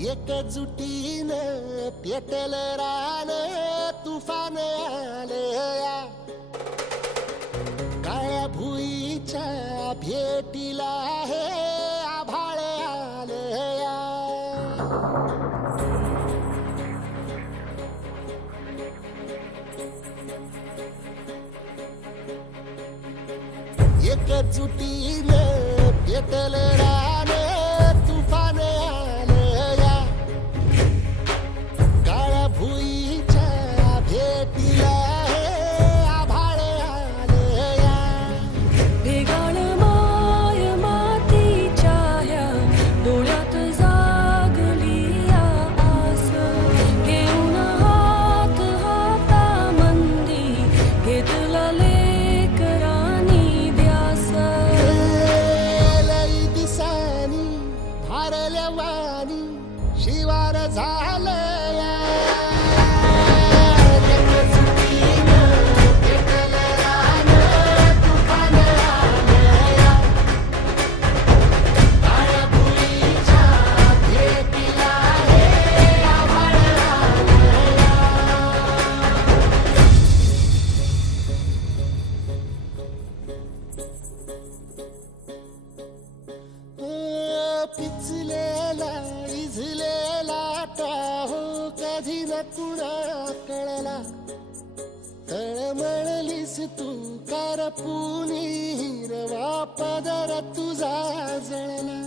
एकजुटीनं पेटल रान तुफान आलया काळ्या भुईच्या भेटीला हे आभाळ आलया एकजुटीनं पेटल रान तुफान आलया काळ्या भुईच्या भेटीला हे आभाळ आलया भेगाळ माय मातीच्या ह्या डोळ्यात जागली या आस घेऊन हात हातामंदी घेतला लेकरांनी ध्यास लई दिसानी भारल्या वाणी शिवार झालया एकजुटीनं पेटल रान तुफान आलया काळ्या भुईच्या भेटीला हे आभाळ आलया पिचलेला इझलेला टाहो कधी न कुणा कळला तळमळलीस तू करपुनी हिरवा पदर तुझा जळला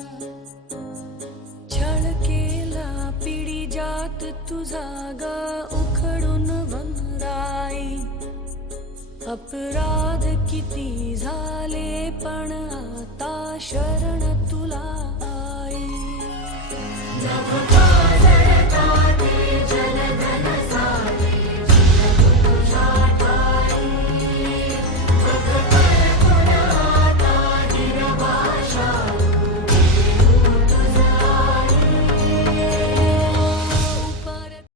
छळ केला पिढी जात तुझा ग उखडून वनराई अपराध किती झाले पण आता शरण तुला आई